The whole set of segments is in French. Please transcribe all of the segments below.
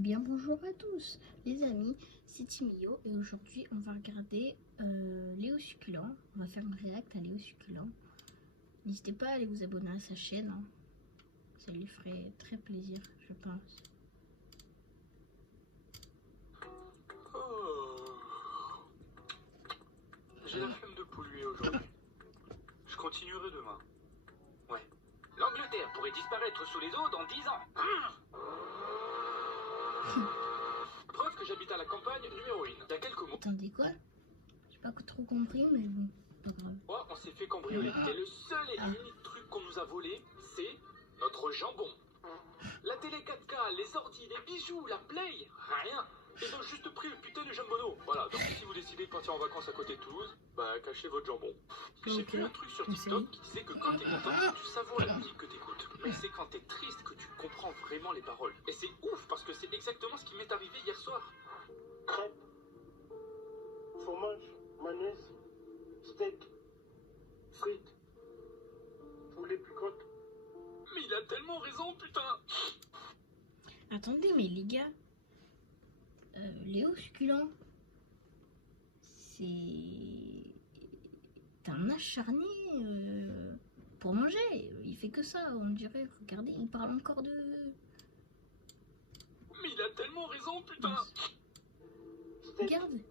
bien bonjour à tous les amis, c'est Timio et aujourd'hui on va regarder Léo Succulent. On va faire un react à Léo Succulent. N'hésitez pas à aller vous abonner à sa chaîne, hein. Ça lui ferait très plaisir je pense. J'ai la flemme de polluer aujourd'hui. Je continuerai demain. Ouais. L'Angleterre pourrait disparaître sous les eaux dans 10 ans. Preuve que j'habite à la campagne numéro 1. Il y a quelques mots. Attendez quoi? J'ai pas trop compris mais bon, pas grave. Oh, on s'est fait cambrioler. Et le seul et unique truc qu'on nous a volé, c'est notre jambon. La télé 4K, les ordi, les bijoux, la play, rien. Ils ont juste pris le putain de jambonneau. Voilà, donc si vous décidez de partir en vacances à côté de Toulouse, bah cachez votre jambon. J'ai vu un truc sur TikTok qui disait que quand t'es content, tu savoures la musique que t'écoutes. Mais c'est quand t'es triste que tu comprends vraiment les paroles. Et c'est ouf parce que c'est exactement ce qui m'est arrivé hier soir. Crêpes, fromage, mayonnaise, steak, frites, poulet picote. Mais il a tellement raison, putain. Attendez mais les gars, Léo Succulent, c'est un acharné pour manger. Il fait que ça, on dirait. Regardez, il parle encore de... Mais il a tellement raison, putain. Regarde,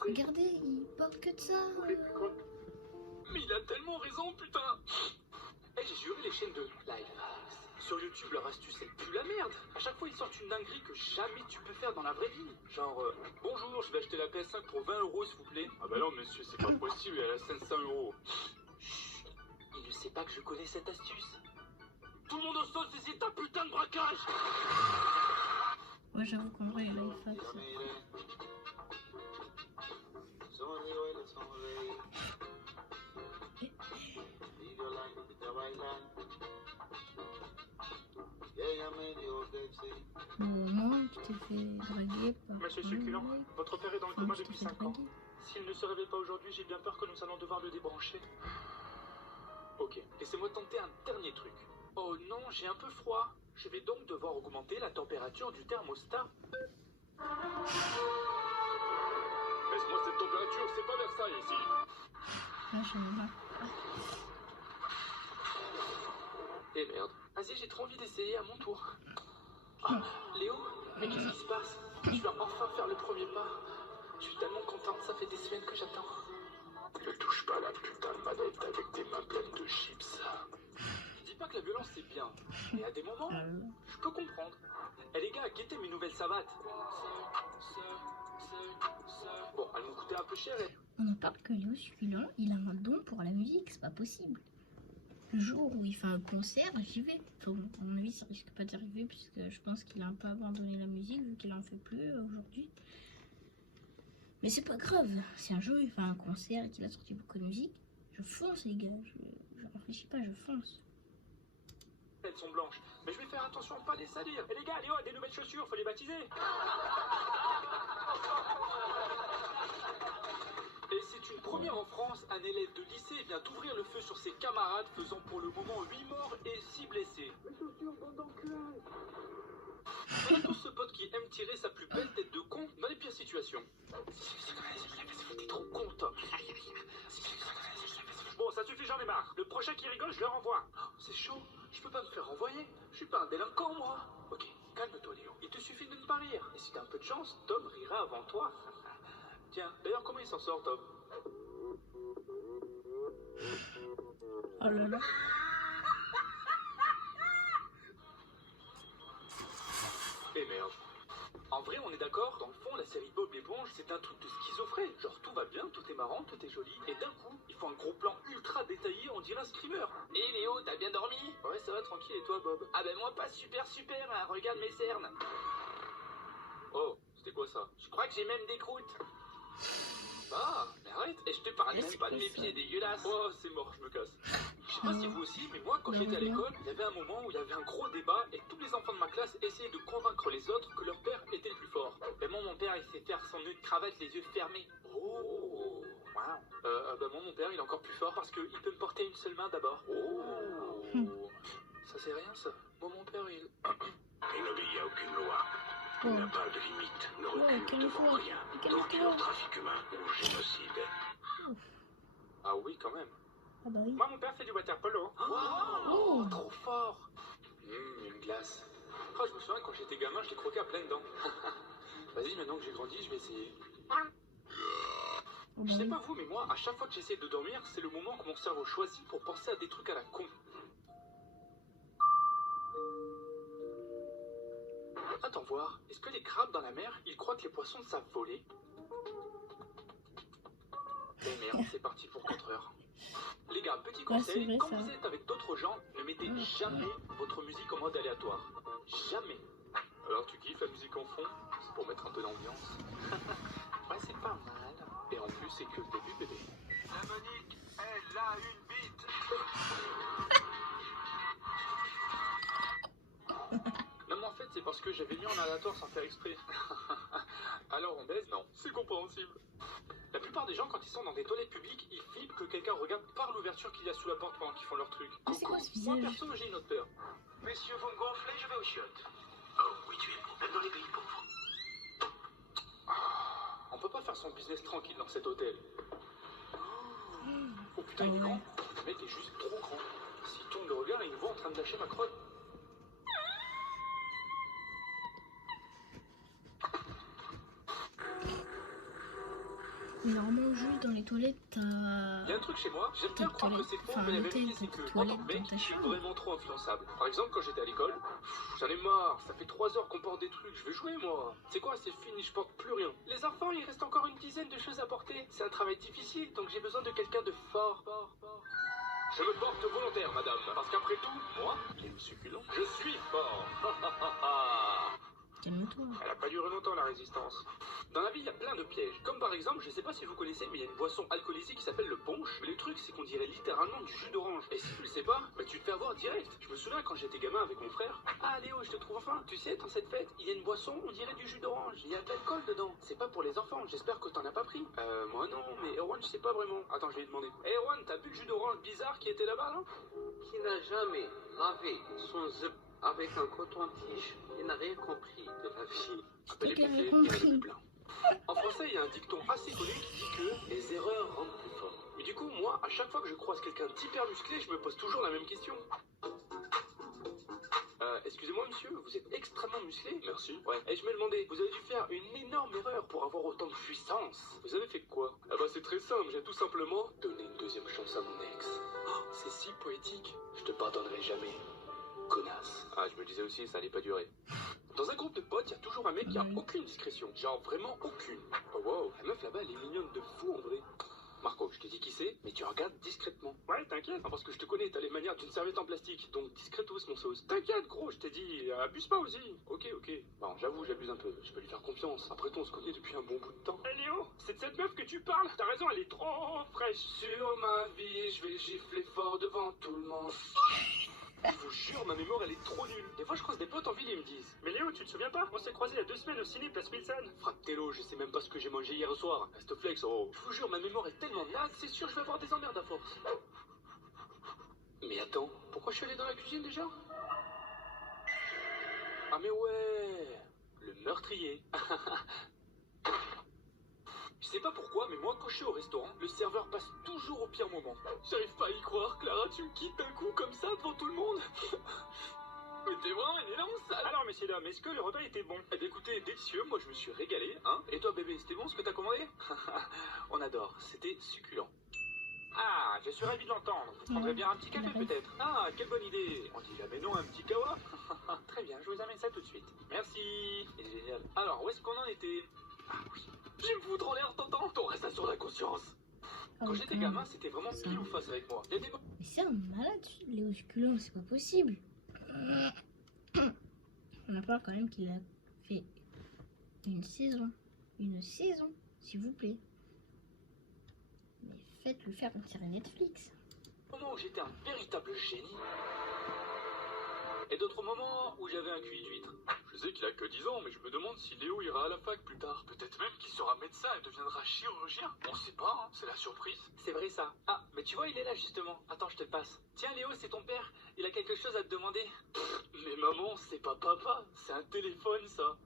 regardez, il parle que de ça. Poulet picote. Mais il a tellement raison, putain. Eh, j'ai juré les chaînes de live. Sur YouTube, leur astuce, elle pue la merde. À chaque fois, ils sortent une dinguerie que jamais tu peux faire dans la vraie vie. Genre, bonjour, je vais acheter la PS5 pour 20 € s'il vous plaît. Ah bah non, monsieur, c'est pas possible, elle a 500 €. Chut, il ne sait pas que je connais cette astuce. Tout le monde au sol, c'est un putain de braquage. Moi j'avoue qu'en vrai, là, il fax. Bon, au moins, tu t'es fait draguer par... Monsieur Succulent, votre père est dans le coma depuis 5 ans. S'il ne se réveille pas aujourd'hui, j'ai bien peur que nous allons devoir le débrancher. Ok, laissez-moi tenter un dernier truc. Oh non, j'ai un peu froid. Je vais donc devoir augmenter la température du thermostat. Laisse-moi cette température, c'est pas Versailles ici. Ah, je sais pas. Eh merde. Vas-y, j'ai trop envie d'essayer à mon tour. Ah, Léo, mais qu'est-ce qui se passe? Tu vas enfin faire le premier pas. Je suis tellement contente, ça fait des semaines que j'attends. Ne touche pas la putain de manette avec tes mains pleines de chips. Je dis pas que la violence c'est bien, mais à des moments, je peux comprendre. Eh les gars, guettez mes nouvelles savates. Bon, elles m'ont coûté un peu cher. On en parle que Léo Succulent, il a un don pour la musique, c'est pas possible. Le jour où il fait un concert, j'y vais. Enfin, à mon avis, ça risque pas d'arriver puisque je pense qu'il a un peu abandonné la musique vu qu'il en fait plus aujourd'hui. Mais c'est pas grave. Si un jour il fait un concert et qu'il a sorti beaucoup de musique, je fonce les gars. Je réfléchis pas, je fonce. Elles sont blanches, mais je vais faire attention à pas les salir. Et les gars, Léo a des nouvelles chaussures, faut les baptiser. Et c'est une première en France, un élève de lycée vient d'ouvrir le feu sur ses camarades, faisant pour le moment 8 morts et 6 blessés. Mes chaussures sont d'enculé. On a tous ce pote qui aime tirer sa plus belle tête de con dans les pires situations. T'es trop con, toi. Bon, ça suffit, j'en ai marre. Le prochain qui rigole, je le renvoie. Oh, c'est chaud, je peux pas me faire renvoyer. Je suis pas un délinquant, moi. Ok, calme-toi, Léo. Il te suffit de ne pas rire. Et si t'as un peu de chance, Tom rira avant toi. Tiens, d'ailleurs, comment il s'en sort, Tom? Oh là là. Eh merde. En vrai, on est d'accord, dans le fond, la série Bob l'éponge, c'est un truc de schizophrène. Genre, tout va bien, tout est marrant, tout est joli, et d'un coup, il faut un gros plan ultra détaillé, on dirait un screamer. Eh Léo, t'as bien dormi? Ouais, ça va, tranquille, et toi, Bob? Ah ben moi, pas super, hein, regarde mes cernes. Oh, c'était quoi ça? Je crois que j'ai même des croûtes. Ah, mais arrête, et je te parle même pas de mes pieds dégueulasses. Oh, c'est mort, je me casse. Je sais pas si vous aussi, mais moi, quand j'étais à l'école, il y avait un moment où il y avait un gros débat et tous les enfants de ma classe essayaient de convaincre les autres que leur père était le plus fort. Mais moi, mon père, il sait faire son nœud de cravate les yeux fermés. Oh, wow. Bah moi, mon père, il est encore plus fort parce qu'il peut me porter une seule main d'abord. Oh, ça c'est rien, ça. Moi, mon père, il n'obéit à aucune loi. Oh. n'a pas de limite, ne Ouais, recule devant calme-toi. rien. Calme-toi. Torture, trafic humain ou génocide. Ah oui, quand même. Ah bah oui. Moi, mon père fait du water polo. Oh. Trop fort. Une glace. Oh, je me souviens, quand j'étais gamin, je les croquais à pleines dents. Vas-y, maintenant que j'ai grandi, je vais essayer. Oh Je bah sais oui. pas vous, mais moi, à chaque fois que j'essaie de dormir, c'est le moment que mon cerveau choisit pour penser à des trucs à la con. Attends voir, est-ce que les crabes dans la mer, ils croient que les poissons savent voler? Mais merde, c'est parti pour 4 heures. Les gars, petit Ouais, c'est conseil, vrai, quand ça. vous êtes avec d'autres gens, ne mettez jamais votre musique en mode aléatoire. Jamais. Alors tu kiffes la musique en fond? C'est pour mettre un peu d'ambiance. Ouais, c'est pas mal. Et en plus, c'est que le début, bébé. La Monique, elle a une bite. Non mais en fait c'est parce que j'avais mis en aléatoire sans faire exprès. Alors on baise? Non, c'est compréhensible. La plupart des gens quand ils sont dans des toilettes publiques, ils flippent que quelqu'un regarde par l'ouverture qu'il y a sous la porte pendant qu'ils font leur truc. Ah, c'est quoi ce Moi visage? perso j'ai une autre peur. Messieurs, vous me gonflez, je vais aux chiottes. Oh, oui, tu es bon, même dans les pays pauvres. On peut pas faire son business tranquille dans cet hôtel. Oh putain il est Ah ouais. grand. Le mec est juste trop grand. S'il tourne le regard, il me voit en train de lâcher ma crotte. Normalement, juste dans les toilettes, Il y a un truc chez moi, j'aime bien T'as croire que toilette- c'est faux, enfin, mais la un vérité hôtel, c'est t'as que des en tant toilettes que mec, dans ta je suis chambre. vraiment trop influençable. Par exemple, quand j'étais à l'école, j'en ai marre, ça fait 3 heures qu'on porte des trucs, je veux jouer moi. C'est quoi, c'est fini, je porte plus rien. Les enfants, il reste encore une dizaine de choses à porter. C'est un travail difficile, donc j'ai besoin de quelqu'un de fort. Je me porte volontaire, madame, parce qu'après tout, moi, les succulents, je suis fort. Calme-toi. Elle a pas duré longtemps la résistance. Dans la vie, il y a plein de pièges. Comme par exemple, je sais pas si vous connaissez, mais il y a une boisson alcoolisée qui s'appelle le punch. Mais le truc, c'est qu'on dirait littéralement du jus d'orange. Et si tu le sais pas, bah tu te fais avoir direct. Je me souviens quand j'étais gamin avec mon frère. Ah Léo, je te trouve enfin. Tu sais, dans cette fête, il y a une boisson, on dirait du jus d'orange. Il y a de l'alcool dedans. C'est pas pour les enfants. J'espère que t'en as pas pris. Moi non, mais Erwan, je sais pas vraiment. Attends, je vais lui demander. Hey, Erwan, t'as bu le jus d'orange bizarre qui était là-bas, là? Qui n'a jamais lavé son zip avec un coton-tige, il n'a rien compris de la vie. Appelez Quelqu'un les avait pompiers, il y en a compris. plus plein. En français, il y a un dicton assez connu qui dit que les erreurs rendent plus fort. Et du coup, moi, à chaque fois que je croise quelqu'un d'hyper musclé, je me pose toujours la même question. Excusez-moi monsieur, vous êtes extrêmement musclé? Merci. Ouais. Et je me demandais, vous avez dû faire une énorme erreur pour avoir autant de puissance. Vous avez fait quoi? Ah bah c'est très simple, j'ai tout simplement donné une deuxième chance à mon ex. Oh, c'est si poétique. Je te pardonnerai jamais. Connasse. Ah, je me disais aussi, ça allait pas durer. Dans un groupe de potes, il y a toujours un mec qui a aucune discrétion. Genre vraiment aucune. Oh wow, la meuf là-bas, elle est mignonne de fou en vrai. Marco, je te dis qui c'est, mais tu regardes discrètement. Ouais, t'inquiète, parce que je te connais, t'as les manières d'une serviette en plastique, donc discretos mon sauce. T'inquiète gros, je t'ai dit, abuse pas aussi. Ok. Bon, j'avoue, j'abuse un peu, je peux lui faire confiance. Après tout, on se connaît depuis un bon bout de temps. Hé Léo, c'est de cette meuf que tu parles. T'as raison, elle est trop fraîche. Sur ma vie, je vais gifler fort devant tout le monde. Je vous jure, ma mémoire elle est trop nulle. Des fois je croise des potes en ville et ils me disent: mais Léo, tu te souviens pas? On s'est croisés il y a 2 semaines au ciné Place Wilson. Frappe-télo, je sais même pas ce que j'ai mangé hier soir. Reste flex, oh. Je vous jure, ma mémoire est tellement naze, c'est sûr je vais avoir des emmerdes à force. Mais attends, pourquoi je suis allé dans la cuisine déjà? Ah mais ouais, le meurtrier. Je sais pas pourquoi, mais moi quand je suis au restaurant, le serveur passe toujours au pire moment. J'arrive pas à y croire, Clara, tu me quittes d'un coup comme ça devant tout le monde. Mais t'es vraiment une énorme sale. Alors messieurs dames, est-ce que le repas était bon? Eh bien écoutez, délicieux, moi je me suis régalé, hein. Et toi bébé, c'était bon ce que t'as commandé? On adore, c'était succulent. Ah, je suis ravi de l'entendre. Vous prendrez bien un petit café peut-être? Ah, quelle bonne idée. On dit jamais non à un petit kawa. Très bien, je vous amène ça tout de suite. Merci. Il est génial. Alors, où est-ce qu'on en était? Ah oui. Je vais me foutre en l'air, t'entends? Ton reste sur la conscience. Quand j'étais gamin, c'était vraiment pile ou face avec moi. Il y a des... Mais c'est un malade, Léo Succulent, c'est pas possible. On a peur quand même qu'il a fait une saison. Une saison, s'il vous plaît. Mais faites-le faire une série Netflix. moments où j'étais un véritable génie. Et d'autres moments où j'avais un QI d'huître. Je sais qu'il a que 10 ans, mais je me demande si Léo ira à la fac plus tard. Peut-être même qu'il sera médecin et deviendra chirurgien. On sait pas, hein, c'est la surprise. C'est vrai ça. Ah, mais tu vois, il est là justement. Attends, je te le passe. Tiens Léo, c'est ton père. Il a quelque chose à te demander. Mais maman, c'est pas papa. C'est un téléphone ça.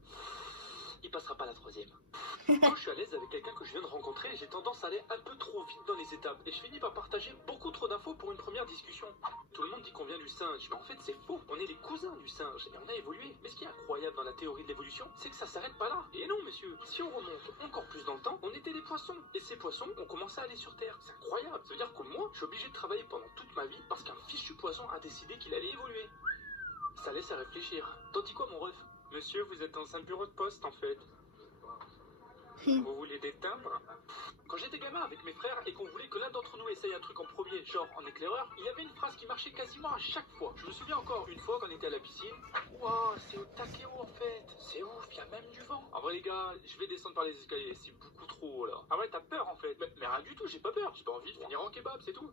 Quand je suis à l'aise avec quelqu'un que je viens de rencontrer, j'ai tendance à aller un peu trop vite dans les étapes et je finis par partager beaucoup trop d'infos pour une première discussion. Tout le monde dit qu'on vient du singe, mais en fait c'est faux. On est les cousins du singe et on a évolué. Mais ce qui est incroyable dans la théorie de l'évolution, c'est que ça s'arrête pas là. Et non, monsieur, si on remonte encore plus dans le temps, on était des poissons. Et ces poissons ont commencé à aller sur Terre. C'est incroyable. Ça veut dire que moi, je suis obligé de travailler pendant toute ma vie parce qu'un fichu poisson a décidé qu'il allait évoluer. Ça laisse à réfléchir. T'en dis quoi, mon ref? Monsieur, vous êtes dans un bureau de poste en fait. Vous voulez des timbres? Quand j'étais gamin avec mes frères et qu'on voulait que l'un d'entre nous essaye un truc en premier, genre en éclaireur, il y avait une phrase qui marchait quasiment à chaque fois. Je me souviens encore une fois qu'on était à la piscine. Waouh, c'est au taquet haut en fait. C'est ouf, il y a même du vent. En vrai les gars, je vais descendre par les escaliers, c'est beaucoup trop haut là. Ah ouais, t'as peur en fait? Mais rien du tout, j'ai pas peur. J'ai pas envie de finir en kebab, c'est tout.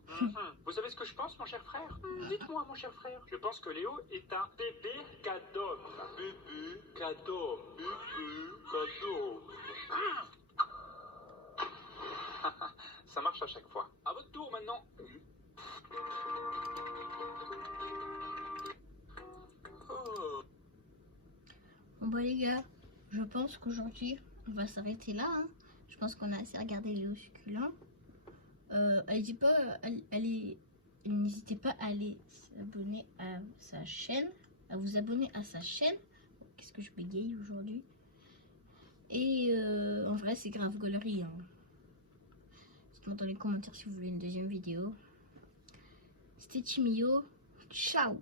Vous savez ce que je pense, mon cher frère? Dites-moi, mon cher frère. Je pense que Léo est un bébé cadeau. Un bébé cadeau. Bébé cadeau. Ça marche à chaque fois. À votre tour maintenant. Oh. Bon bah les gars, je pense qu'aujourd'hui on va s'arrêter là. Hein. Je pense qu'on a assez regardé Léo Succulent. N'hésitez pas à aller s'abonner à sa chaîne, à vous abonner à sa chaîne. Qu'est-ce que je bégaye aujourd'hui? Et en vrai c'est grave gaulerie. Hein. Dites-moi dans les commentaires si vous voulez une deuxième vidéo. C'était Timio. Ciao.